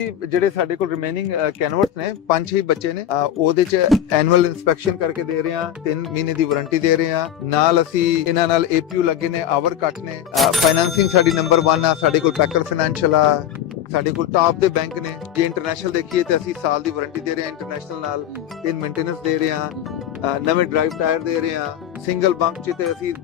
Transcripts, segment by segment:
ਜਿਹੜੇ ਸਾਡੇ ਕੋਲ ਰਿਮੇਨਿੰਗ ਕੈਨਵਸ ਨੇ 5-6 ਬੱਚੇ ਨੇ ਉਹਦੇ ਚ ਐਨੂਅਲ ਇਨਸਪੈਕਸ਼ਨ ਕਰਕੇ ਦੇ ਰਹੇ ਆ 3 ਮਹੀਨੇ ਦੀ ਵਾਰੰਟੀ ਦੇ ਰਹੇ ਆ ਨਾਲ ਅਸੀਂ ਇਹਨਾਂ ਨਾਲ APU ਲੱਗੇ ਨੇ ਆਵਰ ਕੱਟ ਨੇ ਫਾਈਨੈਂਸਿੰਗ ਸਾਡੀ ਨੰਬਰ 1 ਆ ਸਾਡੇ ਕੋਲ ਪੈਕਰ ਫਾਈਨੈਂਸ਼ੀਅਲ ਆ ਸਾਡੇ ਕੋਲ ਟਾਪ ਦੇ ਬੈਂਕ ਨੇ ਜੇ ਇੰਟਰਨੈਸ਼ਨਲ ਦੇਖੀਏ ਤੇ ਅਸੀਂ ਸਾਲ ਦੀ ਵਾਰੰਟੀ ਦੇ ਰਹੇ ਆ ਇੰਟਰਨੈਸ਼ਨਲ ਨਾਲ 3 ਮੇਨਟੇਨੈਂਸ ਦੇ ਰਹੇ ਆ ਨਵੇਂ ਡਰਾਈਵ ਟਾਇਰ ਦੇ ਰਹੇ ਆ ਸਿੰਗਲ ਬੰਕ ਚ ਤੇ ਅਸੀਂ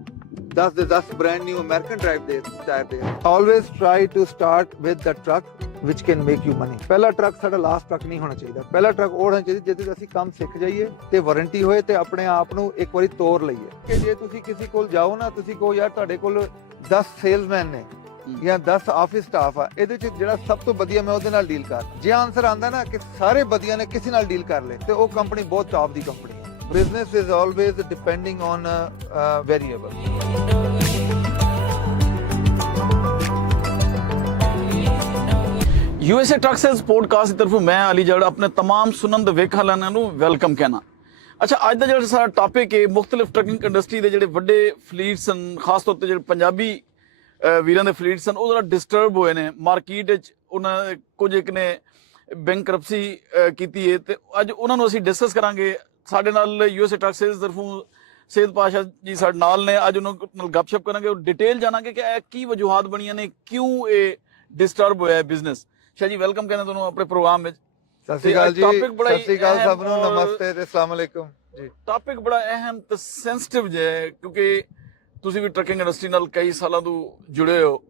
10 ਦੇ 10 ਬ੍ਰਾਂਡ ਨਿਊ ਅਮਰੀਕਨ ਡਰਾਈਵ ਦੇ ਟਾਇਰ ਦੇ always try to start with the truck which can make you money ਪਹਿਲਾ ਟਰੱਕ ਸਾਡਾ ਲਾਸਟ ਟਰੱਕ ਨਹੀਂ ਹੋਣਾ ਚਾਹੀਦਾ ਪਹਿਲਾ ਟਰੱਕ ਉਹ ਹੋਣਾ ਚਾਹੀਦਾ ਜਿਹਦੇ ਅਸੀਂ ਕੰਮ ਸਿੱਖ ਜਾਈਏ ਤੇ ਵਾਰੰਟੀ ਹੋਏ ਤੇ ਆਪਣੇ ਆਪ ਨੂੰ ਇੱਕ ਵਾਰੀ ਤੋਰ ਲਈਏ ਕਿ ਜੇ ਤੁਸੀਂ ਕਿਸੇ ਕੋਲ ਜਾਓ ਨਾ ਤੁਸੀਂ ਕਹੋ ਯਾਰ ਤੁਹਾਡੇ ਕੋਲ 10 ਸੇਲਸਮੈਨ ਨੇ ਜਾਂ 10 ਆਫਿਸ ਸਟਾਫ ਆ ਇਹਦੇ ਚ ਜਿਹੜਾ ਸਭ ਤੋਂ ਵਧੀਆ ਮੈਂ ਉਹਦੇ ਨਾਲ ਡੀਲ ਕਰ ਜੇ ਆਨਸਰ ਆਂਦਾ ਨਾ ਕਿ ਸਾਰੇ ਵਧੀਆ ਨੇ ਕਿਸੇ ਨਾਲ ਡੀਲ ਕਰ ਲੈ ਤੇ ਉਹ ਕੰਪਨੀ ਬਹੁਤ ਟਾਪ ਦੀ ਕੰਪਨੀ ਹੈ business is always depending on variable USA truck sales podcast की तरफों मैं अली जड़ अपने तमाम सुनंद वेखा लाने ਨੂੰ ਵੈਲਕਮ ਕਹਿਣਾ ਅੱਛਾ ਅੱਜ ਦਾ ਜਿਹੜਾ ਸਾਡਾ ਟਾਪਿਕ ਹੈ ਮੁxtਲਿਫ ਟਰਕਿੰਗ ਇੰਡਸਟਰੀ ਦੇ ਜਿਹੜੇ ਵੱਡੇ ਫਲੀਟਸ ਹਨ ਖਾਸ ਤੌਰ ਤੇ ਜਿਹੜੇ ਪੰਜਾਬੀ ਵੀਰਾਂ ਦੇ ਫਲੀਟਸ ਹਨ ਉਹ ਜਿਹੜਾ ਡਿਸਟਰਬ ਹੋਏ ਨੇ ਮਾਰਕੀਟ ਵਿੱਚ ਉਹਨਾਂ ਕੁਝ ਇੱਕ ਨੇ ਬੈਂਕਰਪਸੀ ਕੀਤੀ ਹੈ ਤੇ ਅੱਜ ਉਹਨਾਂ ਨੂੰ ਅਸੀਂ ਡਿਸਕਸ ਕਰਾਂਗੇ ਸਾਡੇ ਨਾਲ USA ਟਰਕ ਸੇਲਸ ਤਰਫੋਂ ਸੇਦ ਪਾਸ਼ਾ ਜੀ ਸਾਡੇ ਨਾਲ ਨੇ ਅੱਜ ਉਹਨਾਂ ਨਾਲ ਗੱਪਸ਼ਪ ਕਰਾਂਗੇ ਔਰ ਡਿਟੇਲ ਜਾਣਾਂਗੇ ਕਿ ਇਹ ਕੀ ਵਜੂਹਾਤ ਬਣੀਆਂ ਨੇ ਕਿਉਂ ਇਹ ਡਿਸਟਰਬ ਹੋਇਆ ਹੈ ਬਿਜ਼ਨਸ शाह जी वेलकम कहना ਤੁਹਾਨੂੰ ਆਪਣੇ ਪ੍ਰੋਗਰਾਮ ਵਿੱਚ ਸਤਿ ਸ਼੍ਰੀ ਅਕਾਲ ਜੀ ਸਤਿ ਸ਼੍ਰੀ ਅਕਾਲ ਸਭ ਨੂੰ ਨਮਸਤੇ ਤੇ ਅਸਲਾਮ ਅਲੈਕੁਮ ਜੀ ਟਾਪਿਕ ਬੜਾ ਅਹਿਮ ਤੇ ਸੈਂਸਿਟਿਵ ਹੈ ਕਿਉਂਕਿ ਤੁਸੀਂ ਵੀ ਟਰਕਿੰਗ ਇੰਡਸਟਰੀ ਨਾਲ ਕਈ ਸਾਲਾਂ ਤੋਂ ਜੁੜੇ ਹੋ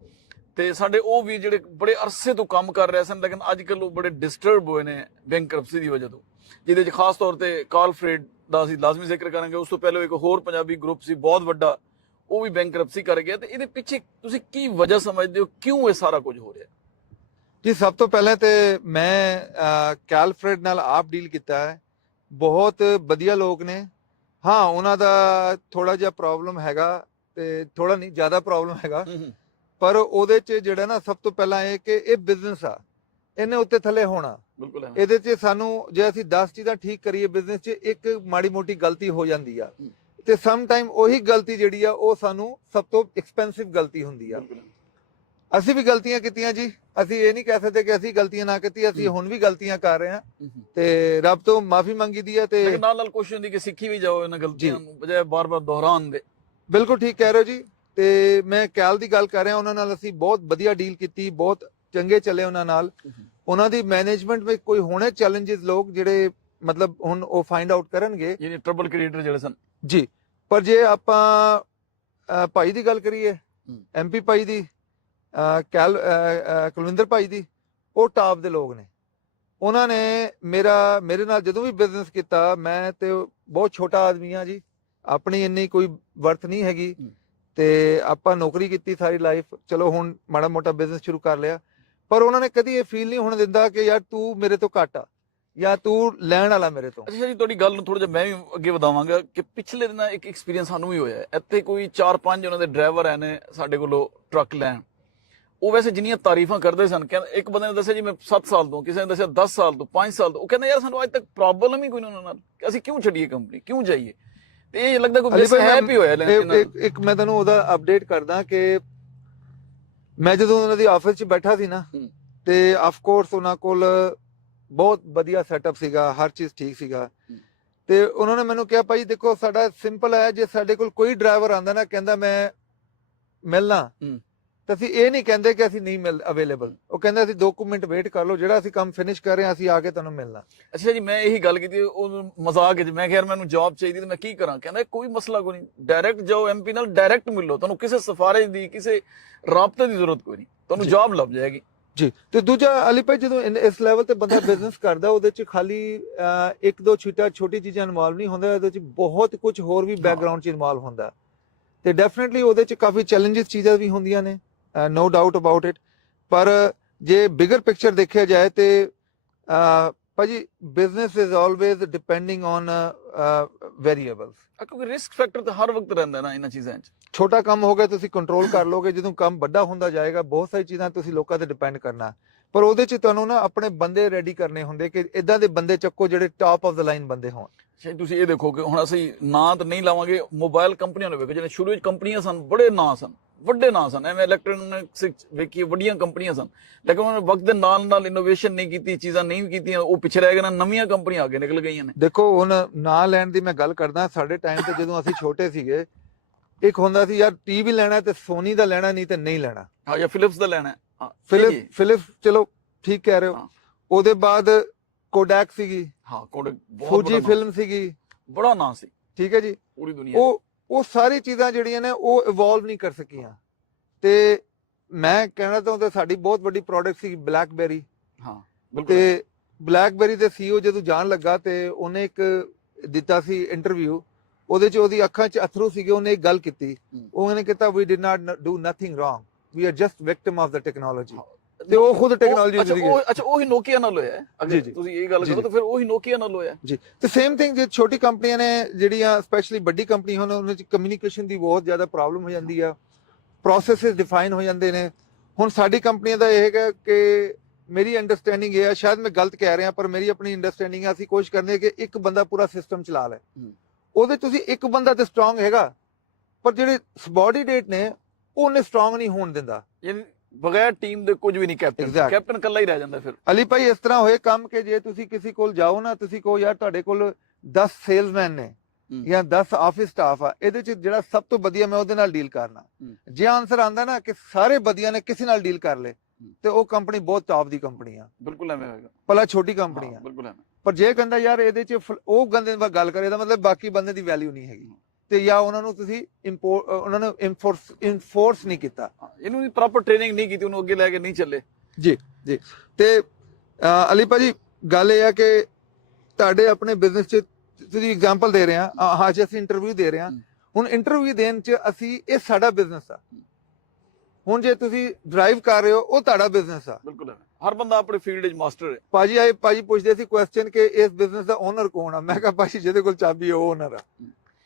ਤੇ ਸਾਡੇ ਉਹ ਵੀ ਜਿਹੜੇ ਬੜੇ ਅਰਸੇ ਤੋਂ ਕੰਮ ਕਰ ਰਹੇ ਸਨ ਲੇਕਿਨ ਅੱਜ ਕੱਲ੍ਹ ਉਹ ਬੜੇ ਡਿਸਟਰਬ ਹੋਏ ਨੇ ਬੈਂਕਰਪਸੀ ਦੀ ਵਜ੍ਹਾ ਤੋਂ ਜਿਹਦੇ 'ਚ ਖਾਸ ਤੌਰ ਤੇ ਕਾਲ ਫਰੇਡ ਦਾ ਅਸੀਂ ਲਾਜ਼ਮੀ ਜ਼ਿਕਰ ਕਰਾਂਗੇ ਉਸ ਤੋਂ ਪਹਿਲਾਂ ਇੱਕ ਹੋਰ ਪੰਜਾਬੀ ਗਰੁੱਪ ਸੀ ਬਹੁਤ ਵੱਡਾ ਉਹ ਵੀ ਬੈਂਕਰਪਸੀ ਕਰ ਗਿਆ ਤੇ ਇਹਦੇ ਪਿੱਛੇ ਤੁਸੀਂ ਕੀ ਵਜ੍ਹਾ ਸਮਝਦੇ ਹੋ ਕਿਉਂ ਇਹ ਸਾਰਾ ਕੁਝ ਹੋ ਰਿਹਾ ਜੀ ਸਭ ਤੋਂ ਪਹਿਲਾਂ ਤੇ ਮੈਂ ਕੈਲਫਰੇਡ ਨਾਲ ਆਪ ਡੀਲ ਕੀਤਾ ਹੈ ਬਹੁਤ ਵਧੀਆ ਲੋਕ ਨੇ ਹਾਂ ਉਹਨਾਂ ਦਾ ਥੋੜਾ ਜਿਹਾ ਪ੍ਰੋਬਲਮ ਹੈਗਾ ਤੇ ਥੋੜਾ ਨਹੀਂ ਜ਼ਿਆਦਾ ਪ੍ਰੋਬਲਮ ਹੈਗਾ ਪਰ ਉਹਦੇ 'ਚ ਜਿਹੜਾ ਨਾ ਸਭ ਤੋਂ ਪਹਿਲਾਂ ਇਹ ਕਿ ਇਹ ਬਿਜ਼ਨਸ ਆ ਇਹਨੇ ਉੱਤੇ ਥੱਲੇ ਹੋਣਾ ਬਿਲਕੁਲ ਇਹਦੇ 'ਚ ਸਾਨੂੰ ਜੇ ਅਸੀਂ 10 ਚੀਜ਼ਾਂ ਠੀਕ ਕਰੀਏ ਬਿਜ਼ਨਸ 'ਚ ਇੱਕ ਮਾੜੀ ਮੋਟੀ ਗਲਤੀ ਹੋ ਜਾਂਦੀ ਆ ਤੇ ਸਮ ਟਾਈਮ ਉਹੀ ਗਲਤੀ ਜਿਹੜੀ ਆ ਉਹ ਸਾਨੂੰ ਸਭ ਤੋਂ ਐਕਸਪੈਂਸਿਵ ਗਲਤੀ ਹੁੰਦੀ ਆ ਅਸੀਂ ਵੀ ਗਲਤੀਆਂ ਕੀਤੀਆਂ ਜੀ ਅਸੀਂ ਇਹ ਨਹੀਂ ਕਹਿ ਸਕਦੇ ਕਿ ਅਸੀਂ ਗਲਤੀਆਂ ਨਾ ਕੀਤੀ ਅਸੀਂ ਹੁਣ ਵੀ ਗਲਤੀਆਂ ਕਰ ਰਹੇ ਹਾਂ ਤੇ ਰੱਬ ਤੋਂ ਮਾਫੀ ਮੰਗੀ ਦੀ ਹੈ ਤੇ ਨਾਲ ਨਾਲ ਕੋਸ਼ਿਸ਼ ਹੁੰਦੀ ਕਿ ਸਿੱਖੀ ਵੀ ਜਾਓ ਇਹਨਾਂ ਗਲਤੀਆਂ ਨੂੰ ਬਜਾਏ ਬਾਰ-ਬਾਰ ਦੁਹਰਾਉਣ ਦੇ ਬਿਲਕੁਲ ਠੀਕ ਕਹਿ ਰਹੇ ਹੋ ਜੀ ਤੇ ਮੈਂ ਕੈਲ ਦੀ ਗੱਲ ਕਰ ਰਿਹਾ ਉਹਨਾਂ ਨਾਲ ਅਸੀਂ ਬਹੁਤ ਵਧੀਆ ਡੀਲ ਕੀਤੀ ਬਹੁਤ ਚੰਗੇ ਚੱਲੇ ਉਹਨਾਂ ਨਾਲ ਉਹਨਾਂ ਦੀ ਮੈਨੇਜਮੈਂਟ ਵਿੱਚ ਕੋਈ ਹੋਣੇ ਚੈਲੰਜਸ ਲੋਕ ਜਿਹੜੇ ਮਤਲਬ ਹੁਣ ਉਹ ਫਾਈਂਡ ਆਊਟ ਕਰਨਗੇ ਯਾਨੀ ਟਰਬਲ ਕ੍ਰੀਏਟਰ ਜਿਹੜੇ ਸਨ ਜੀ ਪਰ ਜੇ ਆਪਾਂ ਭਾਈ ਦੀ ਗੱਲ ਕਰੀਏ MP ਭਾਈ ਦੀ ਕੁਲਵਿੰਦਰ ਭਾਈ ਦੀ ਉਹ ਟਾਪ ਦੇ ਲੋਕ ਨੇ ਉਹਨਾਂ ਨੇ ਮੇਰੇ ਨਾਲ ਜਦੋਂ ਵੀ ਬਿਜ਼ਨਸ ਕੀਤਾ ਮੈਂ ਤੇ ਬਹੁਤ ਛੋਟਾ ਆਦਮੀ ਆ ਜੀ ਆਪਣੀ ਇੰਨੀ ਕੋਈ ਵਰਥ ਨਹੀਂ ਹੈਗੀ ਤੇ ਆਪਾਂ ਨੌਕਰੀ ਕੀਤੀ ਸਾਰੀ ਲਾਈਫ ਚਲੋ ਹੁਣ ਮਾੜਾ ਮੋਟਾ ਬਿਜ਼ਨਸ ਸ਼ੁਰੂ ਕਰ ਲਿਆ ਪਰ ਉਹਨਾਂ ਨੇ ਕਦੀ ਇਹ ਫੀਲ ਨਹੀਂ ਹੋਣ ਦਿੰਦਾ ਕਿ ਯਾਰ ਤੂੰ ਮੇਰੇ ਤੋਂ ਘੱਟ ਆ ਜਾਂ ਤੂੰ ਲੈਣ ਵਾਲਾ ਮੇਰੇ ਤੋਂ ਅੱਛਾ ਜੀ ਤੁਹਾਡੀ ਗੱਲ ਨੂੰ ਥੋੜਾ ਜਿਹਾ ਮੈਂ ਵੀ ਅੱਗੇ ਵਧਾਵਾਂਗਾ ਕਿ ਪਿਛਲੇ ਦਿਨਾਂ ਇੱਕ ਐਕਸਪੀਰੀਅੰਸ ਸਾਨੂੰ ਵੀ ਹੋਇਆ ਇੱਥੇ ਕੋਈ 4-5 ਉਹਨਾਂ ਦੇ ਡਰਾਈਵਰ ਆਏ ਨੇ ਸਾਡੇ ਕੋਲੋਂ ਟਰੱਕ ਲੈਣ ਉਹ ਵੈਸੇ ਜਿੰਨੀਆਂ ਤਾਰੀਫਾਂ ਕਰਦੇ ਸਨ ਕਹਿੰਦੇ ਇੱਕ ਬੰਦੇ ਨੇ ਦੱਸਿਆ ਜੀ ਮੈਂ 7 ਸਾਲ ਤੋਂ ਕਿਸੇ ਨੇ ਦੱਸਿਆ 10 ਸਾਲ ਤੋਂ 5 ਸਾਲ ਤੋਂ ਉਹ ਕਹਿੰਦਾ ਯਾਰ ਸਾਨੂੰ ਅੱਜ ਤੱਕ ਪ੍ਰੋਬਲਮ ਹੀ ਕੋਈ ਨਹੀਂ ਉਹਨਾਂ ਨਾਲ ਅਸੀਂ ਕਿਉਂ ਛੱਡੀਏ ਕੰਪਨੀ ਕਿਉਂ ਜਾਈਏ ਤੇ ਇਹ ਲੱਗਦਾ ਕੋਈ ਮਿਸਹੈਪ ਹੀ ਹੋਇਆ ਇੱਕ ਮੈਂ ਤੁਹਾਨੂੰ ਉਹਦਾ ਅਪਡੇਟ ਕਰਦਾ ਕਿ ਮੈਂ ਜਦੋਂ ਉਹਨਾਂ ਦੀ ਆਫਿਸ 'ਚ ਬੈਠਾ ਸੀ ਨਾ ਤੇ ਆਫ ਕੋਰਸ ਉਹਨਾਂ ਕੋਲ ਬਹੁਤ ਵਧੀਆ ਸੈਟਅਪ ਸੀਗਾ ਹਰ ਚੀਜ਼ ਠੀਕ ਸੀਗਾ ਤੇ ਉਹਨਾਂ ਨੇ ਮੈਨੂੰ ਕਿਹਾ ਭਾਈ ਦੇਖੋ ਸਾਡਾ ਸਿੰਪਲ ਹੈ ਜੇ ਸਾਡੇ ਕੋਲ ਕੋਈ ਡਰਾਈਵਰ ਆਂਦਾ ਨਾ ਕਹਿੰਦਾ ਮੈਂ ਮਿਲਣਾ ਤਾਂ ਅਸੀਂ ਇਹ ਨਹੀਂ ਕਹਿੰਦੇ ਕਿ ਅਸੀਂ ਨਹੀਂ ਅਵੇਲੇਬਲ ਉਹ ਕਹਿੰਦੇ ਅਸੀਂ 2 ਮਿੰਟ ਵੇਟ ਕਰ ਲਓ ਜਿਹੜਾ ਅਸੀਂ ਕੰਮ ਫਿਨਿਸ਼ ਕਰ ਰਹੇ ਹਾਂ ਅਸੀਂ ਆ ਕੇ ਤੁਹਾਨੂੰ ਮਿਲਣਾ ਅੱਛਾ ਜੀ ਮੈਂ ਇਹੀ ਗੱਲ ਕੀਤੀ ਉਹ ਮਜ਼ਾਕ ਵਿੱਚ ਮੈਂ ਕਿਹਾ ਯਾਰ ਮੈਨੂੰ ਜੌਬ ਚਾਹੀਦੀ ਤੇ ਮੈਂ ਕੀ ਕਰਾਂ ਕਹਿੰਦਾ ਕੋਈ ਮਸਲਾ ਕੋਈ ਨਹੀਂ ਡਾਇਰੈਕਟ ਜਾਓ MP ਨਾਲ ਡਾਇਰੈਕਟ ਮਿਲੋ ਤੁਹਾਨੂੰ ਕਿਸੇ ਸਿਫਾਰਿਸ਼ ਦੀ ਕਿਸੇ ਰਾਬਤੇ ਦੀ ਜ਼ਰੂਰਤ ਕੋਈ ਨਹੀਂ ਤੁਹਾਨੂੰ ਜੌਬ ਲੱਭ ਜਾਏਗੀ ਜੀ ਤੇ ਦੂਜਾ ਅਲੀ ਭਾਈ ਜਦੋਂ ਇਸ ਲੈਵਲ ਤੇ ਬੰਦਾ ਬਿਜ਼ਨਸ ਕਰਦਾ ਉਹਦੇ ਚ ਖਾਲੀ 1-2 ਛੋਟੀ ਚੀਜ਼ਾਂ ਇਨਵੋਲਵ ਨਹੀਂ ਹੁੰਦਾ ਉਹਦੇ ਚ ਬਹੁਤ ਕੁਝ ਹੋਰ ਵੀ ਬੈਕਗ੍ਰਾਉਂਡ ਚ ਇਨਵੋਲਵ ਹੁੰਦਾ ਤੇ ਡੈਫੀਨਿਟਲੀ ਉਹਦੇ ਚ ਕਾਫੀ ਚੈਲੰਜਸ ਚੀਜ਼ਾਂ ਵੀ ਹੁੰਦੀਆਂ ਨੇ no doubt about it ਪਰ ਜੇ ਬਿਗਰ ਪਿਕਚਰ ਦੇਖਿਆ ਜਾਏ ਤੇ ਭਾਜੀ business is always depending on variables ਕਿਉਂਕਿ ਰਿਸਕ ਫੈਕਟਰ ਤਾਂ ਹਰ ਵਕਤ ਰਹਿੰਦਾ ਨਾ ਇਹਨਾਂ ਚੀਜ਼ਾਂ 'ਚ ਛੋਟਾ ਕੰਮ ਹੋ ਗਿਆ ਤੁਸੀਂ ਕੰਟਰੋਲ ਕਰ ਲੋਗੇ ਜਦੋਂ ਕੰਮ ਵੱਡਾ ਹੁੰਦਾ ਜਾਏਗਾ ਬਹੁਤ ਸਾਰੀ ਚੀਜ਼ਾਂ ਤੁਸੀਂ ਲੋਕਾਂ ਤੇ ਡਿਪੈਂਡ ਕਰਨਾ ਪਰ ਉਹਦੇ 'ਚ ਤੁਹਾਨੂੰ ਨਾ ਆਪਣੇ ਬੰਦੇ ਰੈਡੀ ਕਰਨੇ ਹੁੰਦੇ ਕਿ ਇਦਾਂ ਦੇ ਬੰਦੇ ਚੱਕੋ ਜਿਹੜੇ ਟਾਪ ਆਫ ਦ ਲਾਈਨ ਬੰਦੇ ਹੋਣ ਸ਼ਾਇਦ ਤੁਸੀਂ ਇਹ ਦੇਖੋ ਕਿ ਹੁਣ ਅਸੀਂ ਨਾਂ ਤਾਂ ਨਹੀਂ ਲਾਵਾਂਗੇ ਮੋਬਾਈਲ ਕੰਪਨੀਆਂ ਨੂੰ ਵੇਖੋ ਜਿਹੜੇ ਸ਼ੁਰੂ ਵਿੱਚ ਕੰਪਨੀਆਂ ਸਨ ਬੜੇ ਨਾਂ ਸਨ ਵੱਡੇ ਨਾਂ ਸਨ, ਐਵੇਂ ਇਲੈਕਟ੍ਰੋਨਿਕਸ ਵੇਖੀਏ ਵੱਡੀਆਂ ਕੰਪਨੀਆਂ ਸਨ, ਲੇਕਿਨ ਉਹਨਾਂ ਨੇ ਵਕਤ ਦੇ ਨਾਲ ਨਾਲ ਇਨੋਵੇਸ਼ਨ ਨਹੀਂ ਕੀਤੀ, ਚੀਜ਼ਾਂ ਨਹੀਂ ਕੀਤੀਆਂ, ਉਹ ਪਿੱਛੇ ਰਹਿ ਗਏ ਨਾ, ਨਵੀਆਂ ਕੰਪਨੀਆਂ ਅੱਗੇ ਨਿਕਲ ਗਈਆਂ ਨੇ। ਦੇਖੋ ਹੁਣ ਨਾਂ ਲੈਣ ਦੀ ਮੈਂ ਗੱਲ ਕਰਦਾ, ਸਾਡੇ ਟਾਈਮ ਤੇ ਜਦੋਂ ਅਸੀਂ ਛੋਟੇ ਸੀਗੇ ਇੱਕ ਹੁੰਦਾ ਸੀ ਯਾਰ ਟੀਵੀ ਲੈਣਾ ਤੇ ਸੋਨੀ ਦਾ ਲੈਣਾ, ਨਹੀਂ ਤੇ ਨਹੀਂ ਲੈਣਾ। ਹਾਂ, ਜਾਂ ਫਿਲਿਪਸ ਦਾ ਲੈਣਾ ਹੈ। ਹਾਂ, ਫਿਲਿਪਸ ਚਲੋ ਠੀਕ ਕਹਿ ਰਹੇ ਹੋ। ਹਾਂ। ਉਹਦੇ ਬਾਅਦ ਕੋਡੈਕ ਸੀਗੀ, ਹਾਂ, ਬਹੁਤ ਫੂਜੀ ਫਿਲਮ ਸੀਗੀ, ਬੜਾ ਨਾਂ ਸੀ ਠੀਕ ਹੈ ਜੀ। ਪੂਰੀ ਦੁਨੀਆ। ਉਹ ਸਾਰੀ ਚੀਜ਼ਾਂ ਜਿਹੜੀਆਂ ਨੇ ਉਹ ਇਵੋਲਵ ਨਹੀਂ ਕਰ ਸਕੀਆਂ। ਤੇ ਮੈਂ ਕਹਿਣਾ ਚਾਹੁੰਦਾ ਸਾਡੀ ਬਹੁਤ ਵੱਡੀ ਪ੍ਰੋਡਕਟ ਸੀ ਬਲੈਕਬੇਰੀ। ਹਾਂ ਬਿਲਕੁਲ। ਤੇ ਬਲੈਕਬੇਰੀ ਦੇ ਸੀਈਓ ਜਦੋਂ ਜਾਣ ਲੱਗਾ ਤੇ ਉਹਨੇ ਇੱਕ ਦਿੱਤਾ ਸੀ ਇੰਟਰਵਿਊ, ਉਹਦੇ 'ਚ ਉਹਦੀ ਅੱਖਾਂ 'ਚ ਅਥਰੂ ਸੀਗੇ, ਉਹਨੇ ਇੱਕ ਗੱਲ ਕੀਤੀ, ਉਹਨੇ ਕਿਹਾ we did not do nothing wrong, we are just victim of the technology. ਤੇ ਉਹ ਖੁਦ ਟੈਕਨੋਲੋਜੀ ਸੀ। ਅੱਛਾ, ਉਹੀ ਨੋਕੀਆ ਨਾਲ ਹੋਇਆ। ਅਗਰ ਤੁਸੀਂ ਇਹ ਗੱਲ ਕਰੋ ਤਾਂ ਫਿਰ ਉਹੀ ਨੋਕੀਆ ਨਾਲ ਹੋਇਆ ਜੀ। ਤੇ ਸੇਮ ਥਿੰਗ ਜੇ ਛੋਟੀ ਕੰਪਨੀਆਂ ਨੇ ਜਿਹੜੀਆਂ ਸਪੈਸ਼ਲੀ ਵੱਡੀ ਕੰਪਨੀ ਹੋਣ, ਉਹਨਾਂ 'ਚ ਕਮਿਊਨੀਕੇਸ਼ਨ ਦੀ ਬਹੁਤ ਜ਼ਿਆਦਾ ਪ੍ਰੋਬਲਮ ਹੋ ਜਾਂਦੀ ਆ, ਪ੍ਰੋਸੈਸਸ ਡਿਫਾਈਨ ਹੋ ਜਾਂਦੇ ਨੇ। ਹੁਣ ਸਾਡੀ ਕੰਪਨੀਆਂ ਦਾ ਇਹ ਹੈਗਾ ਕਿ ਮੇਰੀ ਅੰਡਰਸਟੈਂਡਿੰਗ ਇਹ ਹੈ, ਸ਼ਾਇਦ ਮੈਂ ਗਲਤ ਕਹਿ ਰਿਹਾ ਪਰ ਮੇਰੀ ਆਪਣੀ ਅੰਡਰਸਟੈਂਡਿੰਗ ਹੈ, ਅਸੀਂ ਕੋਸ਼ਿਸ਼ ਕਰਦੇ ਕਿ ਇੱਕ ਬੰਦਾ ਪੂਰਾ ਸਿਸਟਮ ਚਲਾ ਲੈ। ਉਹਦੇ ਤੁਸੀਂ ਇੱਕ ਬੰਦਾ ਤੇ ਸਟਰੋਂਗ ਹੈਗਾ, ਪਰ ਜਿਹੜੇ ਸਬਆਰਡੀਨੇਟ ਨੇ ਉਹਨੇ ਸਟਰੋਂਗ ਨਹੀਂ ਹੋਣ ਦਿੰਦਾ। ਬਗੈਰ ਟੀਮ ਦੇ ਕੁਝ ਵੀ ਨਹੀਂ। ਕੈਪਟਨ ਇਕੱਲਾ ਹੀ ਰਹਿ ਜਾਂਦਾ। ਫਿਰ ਅਲੀ ਭਾਈ ਇਸ ਤਰ੍ਹਾਂ ਹੋਏ ਕੰਮ ਕਿ ਜੇ ਤੁਸੀਂ ਕਿਸੇ ਕੋਲ ਜਾਓ ਨਾ, ਤੁਸੀਂ ਕਹੋ ਯਾਰ ਤੁਹਾਡੇ ਕੋਲ 10 ਸੇਲਸਮੈਨ ਨੇ ਜਾਂ 10 ਆਫਿਸ ਸਟਾਫ ਆ, ਇਹਦੇ 'ਚ ਜਿਹੜਾ ਸਭ ਤੋਂ ਵਧੀਆ ਮੈਂ ਉਹਦੇ ਨਾਲ ਡੀਲ ਕਰਨਾ, ਜੇ ਆਨਸਰ ਆਂਦਾ ਨਾ ਕਿ ਸਾਰੇ ਵਧੀਆ ਨੇ, ਕਿਸੇ ਨਾਲ ਡੀਲ ਕਰ ਲੈ, ਤੇ ਉਹ ਕੰਪਨੀ ਬਹੁਤ ਟਾਪ ਦੀ ਕੰਪਨੀ ਆ। ਬਿਲਕੁਲ ਐਵੇਂ ਹੋਏਗਾ, ਭਲਾ ਛੋਟੀ ਕੰਪਨੀ ਆ। ਬਿਲਕੁਲ ਐਵੇਂ। ਪਰ ਜੇ ਕਹਿੰਦਾ ਯਾਰ ਇਹਦੇ 'ਚ ਉਹ ਗੰਦੇ ਨਾਲ ਗੱਲ ਕਰੇ, ਇਹਦਾ ਮਤਲਬ ਬਾਕੀ ਬੰਦੇ ਦੀ ਵੈਲਿਊ ਨਹੀਂ ਹੈਗੀ, ਤੇ ਜਾਂ ਉਹਨਾਂ ਨੂੰ ਤੁਸੀਂ ਉਹਨਾਂ ਨੂੰ ਇਨਫੋਰਸ ਨਹੀਂ ਕੀਤਾ, ਇਹਨੂੰ ਪ੍ਰੋਪਰ ਟ੍ਰੇਨਿੰਗ ਨਹੀਂ ਕੀਤੀ, ਉਹਨੂੰ ਅੱਗੇ ਲੈ ਕੇ ਨਹੀਂ ਚੱਲੇ। ਜੀ ਜੀ। ਤੇ ਅਲੀ ਭਾਜੀ ਗੱਲ ਇਹ ਆ ਕਿ ਤੁਹਾਡੇ ਆਪਣੇ ਬਿਜ਼ਨਸ 'ਚ ਤੁਸੀਂ ਐਗਜ਼ਾਮਪਲ ਦੇ ਰਹੇ ਆ, ਅੱਜ ਅਸੀਂ ਇੰਟਰਵਿਊ ਦੇ ਰਹੇ ਹਾਂ। ਹੁਣ ਇੰਟਰਵਿਊ ਦੇਣ 'ਚ ਅਸੀਂ, ਇਹ ਸਾਡਾ ਬਿਜ਼ਨਸ ਆ। ਹੁਣ ਜੇ ਤੁਸੀਂ ਡਰਾਈਵ ਕਰ ਰਹੇ ਹੋ, ਉਹ ਤੁਹਾਡਾ ਬਿਜ਼ਨਸ ਆ। ਬਿਲਕੁਲ, ਹਰ ਬੰਦਾ ਆਪਣੀ ਫੀਲਡ 'ਚ ਮਾਸਟਰ ਹੈ। ਭਾਜੀ ਪੁੱਛਦੇ ਸੀ ਕੁਐਸਚਨ ਕਿ ਇਸ ਬਿਜ਼ਨਸ ਦਾ ਓਨਰ ਕੌਣ ਆ? ਮੈਂ ਕਿਹਾ ਭਾਜੀ ਜਿਹਦੇ ਕੋਲ ਚਾਬੀ ਉਹ ਓਨਰ ਆ।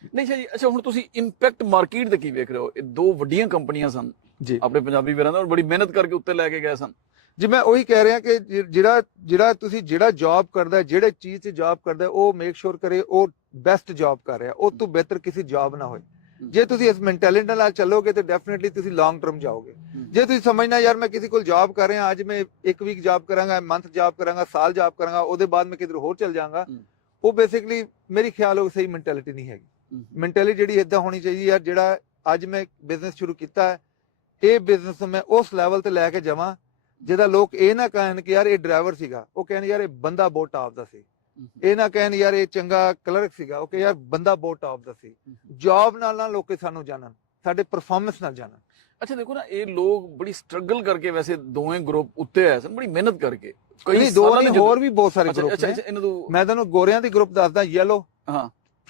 ਨਹੀਂ ਜੀ। ਅੱਛਾ, ਹੁਣ ਤੁਸੀਂ ਇੰਪੈਕਟ ਮਾਰਕੀਟ ਦੇ ਕੀ ਵੇਖ ਰਹੇ ਹੋ? ਇਹ ਦੋ ਵੱਡੀਆਂ ਕੰਪਨੀਆਂ ਸਨ ਜੀ, ਆਪਣੇ ਪੰਜਾਬੀ ਵੀਰਾਂ ਦਾ, ਬੜੀ ਮਿਹਨਤ ਕਰਕੇ ਉੱਤੇ ਲੈ ਕੇ ਗਏ ਸਨ ਜੀ। ਮੈਂ ਉਹੀ ਕਹਿ ਰਿਹਾ ਕਿ ਜਿਹੜਾ ਜੌਬ ਕਰਦਾ, ਜਿਹੜੇ ਚੀਜ਼ 'ਚ ਜੌਬ ਕਰਦਾ, ਉਹ ਮੇਕ ਸ਼ੋਰ ਕਰੇ ਉਹ ਬੈਸਟ ਜੌਬ ਕਰ ਰਿਹਾ, ਉਹ ਤੋਂ ਬਿਹਤਰ ਕਿਸੇ ਜੌਬ ਨਾ ਹੋਏ। ਜੇ ਤੁਸੀਂ ਇਸ ਮੈਂਟੈਲਿਟੀ ਨਾਲ ਚੱਲੋਗੇ ਤੇ ਡੈਫੀਨਿਟਲੀ ਤੁਸੀਂ ਲੌਂਗ ਟਰਮ ਜਾਓਗੇ। ਜੇ ਤੁਸੀਂ ਸਮਝਣਾ ਯਾਰ ਮੈਂ ਕਿਸੇ ਕੋਲ ਜੌਬ ਕਰ ਰਿਹਾ, ਅੱਜ ਮੈਂ 1 ਵੀਕ ਜੌਬ ਕਰਾਂਗਾ, ਮੰਥ ਜੌਬ ਕਰਾਂਗਾ, ਸਾਲ ਜੌਬ ਕਰਾਂਗਾ, ਉਹਦੇ ਬਾਅਦ ਮੈਂ ਕਿਧਰ ਹੋਰ ਚਲ ਜਾਵਾਂਗਾ, ਉਹ ਬੇਸਿਕਲੀ ਮੇਰੀ ਖਿਆਲ ਉਹ ਸਹੀ ਮੈਂਟੈਲਿਟੀ ਨਹੀਂ ਹੈਗੀ। ਮੈਂਟੈਲਿਟੀ ਜਿਹੜੀ ਇਦਾਂ ਹੋਣੀ ਚਾਹੀਦੀ ਯਾਰ, ਜਿਹੜਾ ਅੱਜ ਮੈਂ ਬਿਜ਼ਨਸ ਸ਼ੁਰੂ ਕੀਤਾ ਹੈ, ਇਹ ਬਿਜ਼ਨਸ ਮੈਂ ਉਸ ਲੈਵਲ ਤੇ ਲੈ ਕੇ ਜਾਵਾਂ ਜਿਹਦਾ ਲੋਕ ਇਹ ਨਾ ਕਹਿਣ ਕਿ ਯਾਰ ਇਹ ਡਰਾਈਵਰ ਸੀਗਾ, ਉਹ ਕਹਿਣ ਯਾਰ ਇਹ ਬੰਦਾ ਬਹੁਤ ਟਾਪ ਦਾ ਸੀ। ਇਹ ਨਾ ਕਹਿਣ ਯਾਰ ਇਹ ਚੰਗਾ ਕਲਰਕ ਸੀਗਾ, ਉਹ ਕਹੇ ਯਾਰ ਬੰਦਾ ਬਹੁਤ ਟਾਪ ਦਾ ਸੀ। ਜੌਬ ਨਾਲ ਲੋਕ ਸਾਨੂੰ ਜਾਣਨ, ਸਾਡੇ ਪਰਫਾਰਮੈਂਸ ਨਾਲ ਜਾਣਨ। ਅੱਛਾ ਦੇਖੋ ਨਾ, ਇਹ ਲੋਕ ਬੜੀ ਸਟਰਗਲ ਕਰਕੇ, ਵੈਸੇ ਦੋਵੇਂ ਗਰੁੱਪ ਉੱਤੇ ਆਏ ਸਨ, ਬੜੀ ਮਿਹਨਤ ਕਰਕੇ। ਹੋਰ ਵੀ ਬਹੁਤ ਸਾਰੇ ਗਰੁੱਪ ਨੇ। ਮੈਂ ਤੁਹਾਨੂੰ ਗੋਰਿਆਂ ਦੀ ਗਰੁੱਪ ਦੱਸਦਾ, ਯੈਲੋ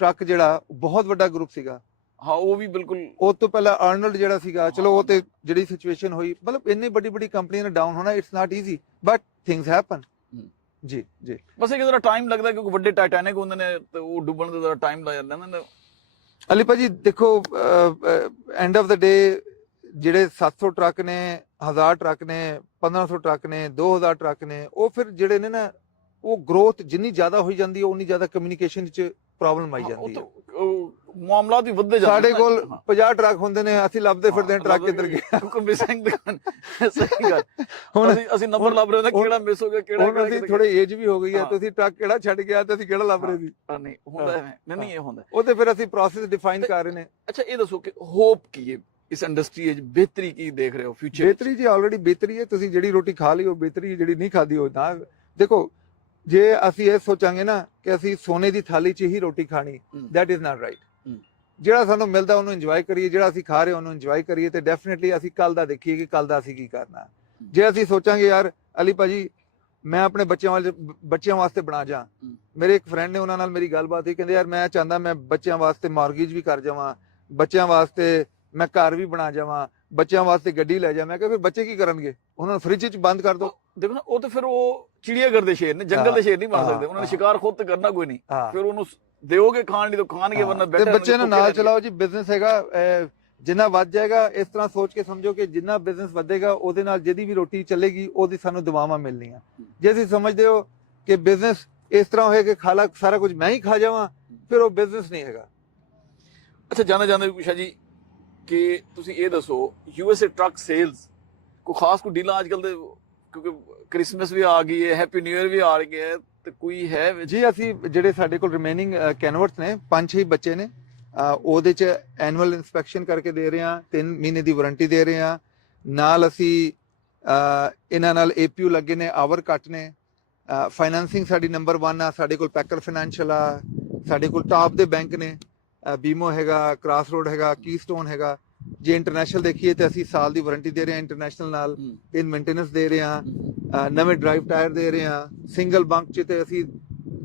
ਟਰੱਕ ਜਿਹੜਾ ਬਹੁਤ ਵੱਡਾ ਗਰੁੱਪ ਸੀਗਾ। ਹਾਂ, ਉਹ ਵੀ ਬਿਲਕੁਲ। ਉਹ ਤੋਂ ਪਹਿਲਾਂ ਅਰਨਲਡ ਜਿਹੜਾ ਸੀਗਾ, ਚਲੋ ਉਹ ਤੇ ਜਿਹੜੀ ਸਿਚੁਏਸ਼ਨ ਹੋਈ, ਮਤਲਬ ਇੰਨੀ ਵੱਡੀ ਕੰਪਨੀਆਂ ਨੇ ਡਾਊਨ ਹੋਣਾ, it's not easy, but things happen. ਜੀ ਜੀ। ਬਸ ਇੱਕ ਜ਼ਰਾ ਟਾਈਮ ਲੱਗਦਾ, ਕਿਉਂਕਿ ਵੱਡੇ ਟਾਈਟੈਨਿਕ ਹੁੰਦੇ ਨੇ ਤੇ ਉਹ ਡੁੱਬਣ ਦਾ ਜ਼ਰਾ ਟਾਈਮ ਲੱਗ ਜਾਂਦਾ ਨੇ। ਅਲੀ ਭਾਜੀ ਦੇਖੋ, ਐਂਡ ਆਫ ਦਾ ਡੇ ਜਿਹੜੇ 700 ਟਰੱਕ ਨੇ, 1000 ਟਰੱਕ ਨੇ, 1500 ਟਰੱਕ ਨੇ, 2000 ਟਰੱਕ ਨੇ, ਉਹ ਫਿਰ ਜਿਹੜੇ ਨੇ ਨਾ, ਉਹ ਗਰੋਥ ਜਿੰਨੀ ਜ਼ਿਆਦਾ ਹੋਈ ਜਾਂਦੀ ਹੈ, ਉਨੀ ਜ਼ਿਆਦਾ ਕਮਿਊਨੀਕੇਸ਼ਨ 'ਚ ਪ੍ਰੋਬਲਮ ਆਈ ਜਾਂਦੀ ਹੈ। ਮਾਮਲਾਤ ਵੀ ਵੱਧਦੇ ਜਾਂਦੇ। ਸਾਡੇ ਕੋਲ 50 ਟਰੱਕ ਹੁੰਦੇ ਨੇ, ਅਸੀਂ ਲੱਭਦੇ ਫਿਰਦੇ ਹਾਂ ਟਰੱਕ ਕਿੱਧਰ ਗਿਆ। ਸਹੀ ਗੱਲ। ਹੁਣ ਅਸੀਂ ਨੰਬਰ ਲੱਭ ਰਹੇ ਹਾਂ, ਕਿਹੜਾ ਮਿਸ ਹੋ ਗਿਆ, ਕਿਹੜਾ। ਹੁਣ ਅਸੀਂ ਥੋੜੇ ਏਜ ਵੀ ਹੋ ਗਈ ਹੈ, ਤੁਸੀਂ ਟਰੱਕ ਕਿਹੜਾ ਛੱਡ ਗਿਆ ਤੇ ਅਸੀਂ ਕਿਹੜਾ ਲੱਭ ਰਹੇ ਸੀ। ਨਹੀਂ ਹੁੰਦਾ ਐਵੇਂ, ਨਹੀਂ ਇਹ ਹੁੰਦਾ। ਉਹ ਤੇ ਫਿਰ ਅਸੀਂ ਪ੍ਰੋਸੈਸ ਡਿਫਾਈਨ ਕਰ ਰਹੇ ਨੇ। ਅੱਛਾ, ਇਹ ਦੱਸੋ ਕਿ ਹੋਪ ਕੀ ਹੈ ਇਸ ਇੰਡਸਟਰੀ ਵਿੱਚ? ਬਿਹਤਰੀ ਕੀ ਦੇਖ ਰਹੇ ਹੋ ਫਿਊਚਰ? ਬਿਹਤਰੀ ਜੀ ਆਲਰੇਡੀ ਬਿਹਤਰੀ ਹੈ। ਤੁਸੀਂ ਜਿਹੜੀ ਰੋਟੀ ਖਾ ਲਈ ਉਹ ਬਿਹਤਰੀ, ਜਿਹੜੀ ਨਹੀਂ ਖਾਦੀ ਉਹ ਨਾ। ਦੇਖੋ, ਜੇ ਅਸੀਂ ਇਹ ਸੋਚਾਂਗੇ ਨਾ ਕਿ ਅਸੀਂ ਸੋਨੇ ਦੀ ਥਾਲੀ 'ਚ ਹੀ ਰੋਟੀ ਖਾਣੀ, ਦੈਟ ਇਜ਼ ਨਾਟ ਰਾਈਟ। ਜਿਹੜਾ ਸਾਨੂੰ ਮਿਲਦਾ ਉਹਨੂੰ ਇੰਜੋਏ ਕਰੀਏ, ਜਿਹੜਾ ਅਸੀਂ ਖਾ ਰਹੇ ਉਹਨੂੰ ਇੰਜੋਏ ਕਰੀਏ, ਤੇ ਡੈਫੀਨਿਟਲੀ ਅਸੀਂ ਕੱਲ ਦਾ ਦੇਖੀਏ ਕਿ ਕੱਲ ਦਾ ਅਸੀਂ ਕੀ ਕਰਨਾ। ਜੇ ਅਸੀਂ ਸੋਚਾਂਗੇ ਯਾਰ ਅਲੀ ਭਾਜੀ ਮੈਂ ਆਪਣੇ ਬੱਚਿਆਂ ਵਾਸਤੇ ਬਣਾ ਜਾ, ਮੇਰੇ ਇੱਕ ਫਰੈਂਡ ਨੇ, ਉਹਨਾਂ ਨਾਲ ਮੇਰੀ ਗੱਲਬਾਤ ਹੋਈ, ਕਹਿੰਦੇ ਯਾਰ ਮੈਂ ਚਾਹੁੰਦਾ ਮੈਂ ਬੱਚਿਆਂ ਵਾਸਤੇ ਮਾਰਗੇਜ ਵੀ ਕਰ ਜਾਵਾਂ, ਬੱਚਿਆਂ ਵਾਸਤੇ ਮੈਂ ਘਰ ਵੀ ਬਣਾ ਜਾਵਾਂ, ਬੱਚਿਆਂ ਵਾਸਤੇ ਗੱਡੀ ਲੈ ਜਾ। ਮੈਂ ਕਿਹਾ ਫਿਰ ਬੱਚੇ ਕੀ ਕਰਨਗੇ? ਉਹਨਾਂ ਨੂੰ ਫ੍ਰਿਜ 'ਚ ਬੰਦ ਕਰ ਦੋ। ਦੇਖੋ ਨਾ, ਉਹ ਤੇ ਫਿਰ ਉਹ ਚਿੜੀਆਘਰ ਦੇ ਸ਼ੇਰ ਨੇ, ਜੰਗਲ ਦੇ ਸ਼ੇਰ ਨਹੀਂ ਬਣ ਸਕਦੇ। ਉਹਨਾਂ ਨੇ ਸ਼ਿਕਾਰ ਖੁਦ ਤੇ ਕਰਨਾ ਕੋਈ ਨਹੀਂ, ਫਿਰ ਉਹਨੂੰ ਦਿਓਗੇ ਖਾਣ ਲਈ ਤਾਂ ਖਾਣਗੇ, ਵਰਨਾ ਬੈਠੇ। ਬੱਚੇ ਨੂੰ ਨਾਲ ਚਲਾਓ ਜੀ। ਬਿਜ਼ਨਸ ਹੈਗਾ, ਜਿੰਨਾ ਵੱਧ ਜਾਏਗਾ, ਇਸ ਤਰ੍ਹਾਂ ਸੋਚ ਕੇ ਸਮਝੋ ਕਿ ਜਿੰਨਾ ਬਿਜ਼ਨਸ ਵਧੇਗਾ ਉਹਦੇ ਨਾਲ ਜਿਹਦੀ ਵੀ ਰੋਟੀ ਚੱਲੇਗੀ ਉਹਦੀ ਸਾਨੂੰ ਦੁਆਵਾਂ ਮਿਲਣੀਆਂ। ਜੇ ਤੁਸੀਂ ਸਮਝਦੇ ਹੋ ਕਿ ਬਿਜ਼ਨਸ ਇਸ ਤਰ੍ਹਾਂ ਹੋਏ ਕਿ ਖਾਲਾ ਸਾਰਾ ਕੁਝ ਮੈਂ ਹੀ ਖਾ ਜਾਵਾਂ, ਫਿਰ ਉਹ ਬਿਜ਼ਨਸ ਨਹੀਂ ਹੈਗਾ। ਅੱਛਾ, ਜਾਂਦੇ ਉਸ਼ਾ ਜੀ, ਕਿ ਤੁਸੀਂ ਇਹ ਦੱਸੋ USA ਟਰੱਕ ਸੇਲਸ ਕੋਈ ਖਾਸ ਕੋਈ ਡੀਲਾਂ ਅੱਜ ਕੱਲ੍ਹ ਦੇ, ਕਿਉਂਕਿ ਕ੍ਰਿਸਮਸ ਵੀ ਆ ਗਈ ਹੈ, ਹੈਪੀ ਨਿਊ ਇਅਰ ਵੀ ਆ ਰਹੀ ਹੈ, ਤੇ ਕੋਈ ਹੈ ਵਿੱਚ? ਜੀ ਅਸੀਂ ਜਿਹੜੇ ਸਾਡੇ ਕੋਲ ਰਿਮੇਨਿੰਗ ਕੈਨਵਰਸ ਨੇ 5-6 ਬੱਚੇ ਨੇ, ਉਹਦੇ ਚ ਐਨੂਅਲ ਇਨਸਪੈਕਸ਼ਨ ਕਰਕੇ ਦੇ ਰਹੇ ਹਾਂ, 3 ਮਹੀਨੇ ਦੀ ਵਾਰੰਟੀ ਦੇ ਰਹੇ ਹਾਂ। ਨਾਲ ਅਸੀਂ ਇਹਨਾਂ ਨਾਲ APU ਲੱਗੇ ਨੇ, ਆਵਰ ਕੱਟ ਨੇ, ਫਾਈਨੈਂਸਿੰਗ ਸਾਡੀ ਨੰਬਰ 1 ਆ, ਸਾਡੇ ਕੋਲ ਪੈਕਰ ਫਾਈਨੈਂਸ਼ੀਅਲ ਆ, ਸਾਡੇ ਕੋਲ ਟਾਪ ਦੇ ਬੈਂਕ ਨੇ, ਬੀਮੋ ਹੈਗਾ, ਕ੍ਰਾਸ ਰੋਡ ਹੈਗਾ, ਕੀਸਟੋਨ ਹੈਗਾ। ਜੇ ਇੰਟਰਨੈਸ਼ਨਲ ਦੇਖੀਏ ਤੇ ਅਸੀਂ ਸਾਲ ਦੀ ਵਾਰੰਟੀ ਦੇ ਰਹੇ ਹਾਂ ਇੰਟਰਨੈਸ਼ਨਲ ਨਾਲ, ਇਨ ਮੇਨਟੇਨੈਂਸ ਦੇ ਰਹੇ ਹਾਂ, ਨਵੇਂ ਡਰਾਈਵ ਟਾਇਰ ਦੇ ਰਹੇ ਹਾਂ, ਸਿੰਗਲ ਬੰਕ ਚ ਤੇ ਅਸੀਂ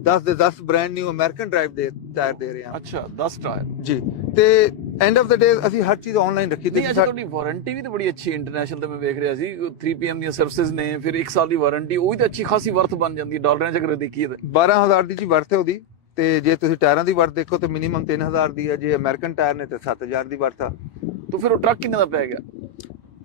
10 ਦੇ 10 ਬ੍ਰਾਂਡ ਨਿਊ ਅਮਰੀਕਨ ਡਰਾਈਵ ਦੇ ਟਾਇਰ ਦੇ ਰਹੇ ਹਾਂ। ਅੱਛਾ, 10 ਟਾਇਰ ਜੀ। ਤੇ ਐਂਡ ਆਫ ਦਾ ਡੇ ਅਸੀਂ ਹਰ ਚੀਜ਼ ਆਨਲਾਈਨ ਰੱਖੀ ਨਹੀਂ, ਅੱਛਾ ਤੁਹਾਡੀ ਵਾਰੰਟੀ ਵੀ ਤਾਂ ਬੜੀ ਅੱਛੀ ਇੰਟਰਨੈਸ਼ਨਲ ਤੇ ਮੈਂ ਵੇਖ ਰਿਹਾ ਸੀ, 3PM ਦੀਆਂ ਸਰਵਿਸਿਜ਼ ਨੇ, ਫਿਰ 1 ਸਾਲ ਦੀ ਵਾਰੰਟੀ, ਉਹ ਵੀ ਤਾਂ ਅੱਛੀ ਖਾਸੀ ਵਰਥ ਬਣ ਜਾਂਦੀ ਹੈ ਡਾਲਰਾਂ ਚ ਅਗਰ ਦੇਖੀਏ ਤਾਂ। 12,000 ਦੀ ਜੀ ਵਰਥ ਹੈ ਉਹਦੀ, ਤੇ ਜੇ ਤੁਸੀਂ ਟਾਇਰਾਂ ਦੀ ਵਰਥ ਦੇਖੋ ਤੇ ਮਿਨੀਮਮ 3,000 ਦੀ ਹੈ, ਜੇ ਅਮਰੀਕਨ ਟਾਇਰ ਨੇ ਤੇ 7,000 ਦੀ ਵਰਥ ਆ। ਤਾਂ ਫਿਰ ਉਹ ਟਰੱਕ ਕਿੰਨੇ ਦਾ ਪੈ ਗਿਆ?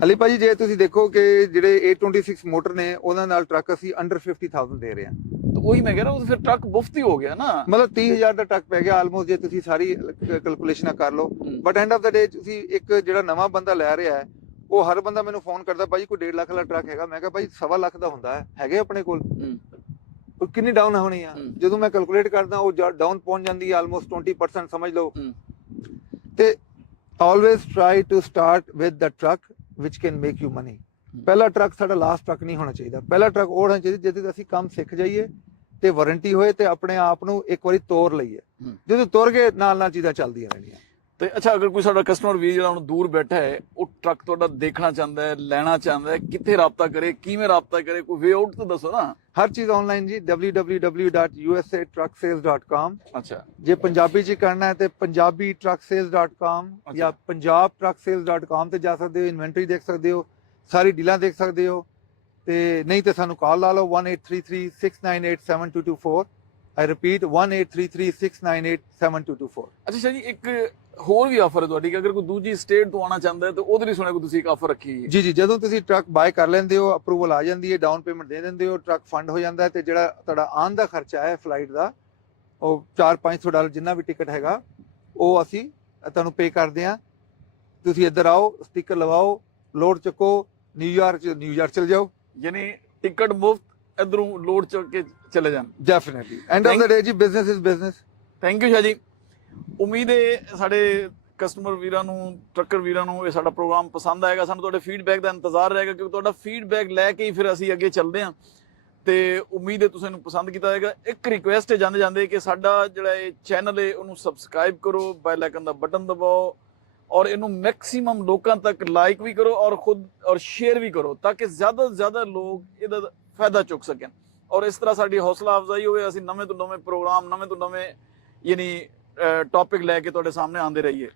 ਅਲੀ ਭਾਜੀ ਜੇ ਤੁਸੀਂ ਦੇਖੋ ਕਿ ਜਿਹੜੇ 826 ਮੋਟਰ ਨੇ ਉਹਨਾਂ ਨਾਲ ਟਰੱਕ ਅਸੀਂ ਅੰਡਰ 50,000 ਦੇ ਰਹੇ ਹਾਂ। ਤਾਂ ਉਹੀ ਮੈਂ ਕਹਿ ਰਿਹਾ, ਉਹ ਫਿਰ ਟਰੱਕ ਮੁਫਤ ਹੀ ਹੋ ਗਿਆ ਨਾ। ਮਤਲਬ 30,000 ਦਾ ਟਰੱਕ ਪੈ ਗਿਆ ਆਲਮੋਸਟ, ਜੇ ਤੁਸੀਂ ਸਾਰੀ ਕੈਲਕੂਲੇਸ਼ਨਾਂ ਕਰ ਲਓ। ਬਟ ਐਂਡ ਆਫ ਦਾ ਡੇ ਤੁਸੀਂ ਇੱਕ ਜਿਹੜਾ ਨਵਾਂ ਬੰਦਾ ਲੈ ਰਿਹਾ ਹੈ, ਉਹ ਹਰ ਬੰਦਾ ਮੈਨੂੰ ਫੋਨ ਕਰਦਾ, ਭਾਜੀ ਕੋਈ 1.5 ਲੱਖ ਦਾ ਟਰੱਕ ਹੈਗਾ? ਮੈਂ ਕਿਹਾ ਭਾਈ 1.25 ਲੱਖ ਦਾ ਹੁੰਦਾ ਹੈ, ਹੈਗੇ ਆਪਣੇ ਕੋਲ। ਉਹ ਕਿੰਨੀ ਡਾਊਨ ਹੋਣੀ ਆ? ਜਦੋਂ ਮੈਂ ਕੈਲਕੂਲੇਟ ਕਰਦਾ ਉਹ ਡਾਊਨ ਪਹੁੰਚ ਜਾਂਦੀ ਹੈ ਆਲਮੋਸਟ 20% ਸਮਝ ਲਓ। ਤੇ always try to start with the truck which can make you money. ਪਹਿਲਾ ਟਰੱਕ ਸਾਡਾ ਲਾਸਟ ਟਰੱਕ ਨਹੀਂ ਹੋਣਾ ਚਾਹੀਦਾ। ਪਹਿਲਾ ਟਰੱਕ ਉਹ ਹੋਣਾ ਚਾਹੀਦਾ ਜਿਹਦੇ ਅਸੀਂ ਕੰਮ ਸਿੱਖ ਜਾਈਏ ਤੇ ਵਾਰੰਟੀ ਹੋਏ ਤੇ ਆਪਣੇ ਆਪ ਨੂੰ ਇੱਕ ਵਾਰੀ ਤੋਰ ਲਈਏ। ਜਦੋਂ ਤੁਰ ਗਏ ਨਾਲ ਨਾਲ ਚੀਜ਼ਾਂ ਚੱਲਦੀਆਂ ਰਹਿਣੀਆਂ। ਤੇ ਅੱਛਾ, ਅਗਰ ਕੋਈ ਸਾਡਾ ਕਸਟਮਰ ਵੀ ਜਿਹੜਾ ਹੁਣ ਦੂਰ ਬੈਠਾ ਹੈ, ਉਹ ਟਰੱਕ ਤੁਹਾਡਾ ਦੇਖਣਾ ਚਾਹੁੰਦਾ ਹੈ, ਲੈਣਾ ਚਾਹੁੰਦਾ ਹੈ, ਕਿੱਥੇ ਰਾਬਤਾ ਕਰੇ, ਕਿਵੇਂ ਰਾਬਤਾ ਕਰੇ, ਕੋਈ ਵੇ ਆਊਟ ਤਾਂ ਦੱਸੋ ਨਾ। ਹਰ ਚੀਜ਼ ਆਨਲਾਈਨ ਜੀ, www.usatrucksales.com। ਅੱਛਾ, ਜੇ ਪੰਜਾਬੀ ਚ ਕਰਨਾ ਹੈ ਤੇ punjabitrucksales.com ਜਾਂ punjabtrucksales.com ਤੇ ਜਾ ਸਕਦੇ ਹੋ, ਇਨਵੈਂਟਰੀ ਦੇਖ ਸਕਦੇ ਹੋ, ਸਾਰੀ ਡੀਲਾਂ ਦੇਖ ਸਕਦੇ ਹੋ। ਤੇ ਨਹੀਂ ਤੇ ਸਾਨੂੰ ਕਾਲ ਲਾ ਲਓ 1833-698-7224। I repeat 1833-698-7224। ਅੱਛਾ ਸ਼ਾਹ ਜੀ, ਇੱਕ ਹੋਰ ਵੀ ਆਫਰ ਹੈ ਤੁਹਾਡੀ ਕਿ ਅਗਰ ਕੋਈ ਦੂਜੀ ਸਟੇਟ ਤੋਂ ਆਉਣਾ ਚਾਹੁੰਦਾ ਹੈ ਤਾਂ ਉਹਦੇ ਲਈ ਸੁਣਿਆ ਕੋਈ ਤੁਸੀਂ ਇੱਕ ਆਫਰ ਰੱਖੀ ਹੈ। ਜੀ, ਜਦੋਂ ਤੁਸੀਂ ਟਰੱਕ ਬਾਏ ਕਰ ਲੈਂਦੇ ਹੋ, ਅਪਰੂਵਲ ਆ ਜਾਂਦੀ ਹੈ, ਡਾਊਨ ਪੇਮੈਂਟ ਦੇ ਦਿੰਦੇ ਹੋ, ਟਰੱਕ ਫੰਡ ਹੋ ਜਾਂਦਾ ਹੈ, ਤੇ ਜਿਹੜਾ ਤੁਹਾਡਾ ਆਉਣ ਦਾ ਖਰਚਾ ਹੈ ਫਲਾਈਟ ਦਾ, ਉਹ $400-500 ਜਿੰਨਾ ਵੀ ਟਿਕਟ ਹੈਗਾ ਉਹ ਅਸੀਂ ਤੁਹਾਨੂੰ ਪੇ ਕਰਦੇ ਹਾਂ। ਤੁਸੀਂ ਇੱਧਰ ਆਓ, ਸਟicker ਲਵਾਓ, ਲੋਡ ਚੱਕੋ, ਨਿਊਯਾਰਕ ਚਲ ਜਾਓ। ਯਾਨੀ ਟਿਕਟ ਮੁਫਤ, ਇਧਰੋਂ ਲੋਡ ਚੱਕ ਕੇ ਚਲੇ ਜਾਣ। Definitely end of the day ji, business is business. Thank you Shah ji. ਉਮੀਦ ਹੈ ਸਾਡੇ ਕਸਟਮਰ ਵੀਰਾਂ ਨੂੰ, ਟਰੱਕਰ ਵੀਰਾਂ ਨੂੰ ਇਹ ਸਾਡਾ ਪ੍ਰੋਗਰਾਮ ਪਸੰਦ ਆਏਗਾ। ਸਾਨੂੰ ਤੁਹਾਡੇ ਫੀਡਬੈਕ ਦਾ ਇੰਤਜ਼ਾਰ ਰਹੇਗਾ, ਕਿਉਂਕਿ ਤੁਹਾਡਾ ਫੀਡਬੈਕ ਲੈ ਕੇ ਹੀ ਫਿਰ ਅਸੀਂ ਅੱਗੇ ਚੱਲਦੇ ਹਾਂ। ਤੇ ਉਮੀਦ ਹੈ ਤੁਸੀਂ ਇਹਨੂੰ ਪਸੰਦ ਕੀਤਾ ਜਾਏਗਾ। ਇੱਕ ਰਿਕੁਐਸਟ ਹੈ ਜਾਂਦੇ ਜਾਂਦੇ ਕਿ ਸਾਡਾ ਜਿਹੜਾ ਇਹ ਚੈਨਲ ਹੈ ਉਹਨੂੰ ਸਬਸਕ੍ਰਾਈਬ ਕਰੋ, ਬੈਲ ਆਈਕਨ ਦਾ ਬਟਨ ਦਬਾਓ, ਔਰ ਇਹਨੂੰ ਮੈਕਸਿਮਮ ਲੋਕਾਂ ਤੱਕ ਲਾਈਕ ਵੀ ਕਰੋ ਔਰ ਸ਼ੇਅਰ ਵੀ ਕਰੋ, ਤਾਂ ਕਿ ਜ਼ਿਆਦਾ ਤੋਂ ਜ਼ਿਆਦਾ ਲੋਕ ਇਹਦਾ ਫਾਇਦਾ ਚੁੱਕ ਸਕਣ। ਔਰ ਇਸ ਤਰ੍ਹਾਂ ਸਾਡੀ ਹੌਸਲਾ ਅਫਜ਼ਾਈ ਹੋਵੇ, ਅਸੀਂ ਨਵੇਂ ਤੋਂ ਨਵੇਂ ਪ੍ਰੋਗਰਾਮ, ਨਵੇਂ ਤੋਂ ਨਵੇਂ ਯਾਨੀ ਟੌਪਿਕ ਲੈ ਕੇ ਤੁਹਾਡੇ ਸਾਹਮਣੇ ਆਉਂਦੇ ਰਹੀਏ।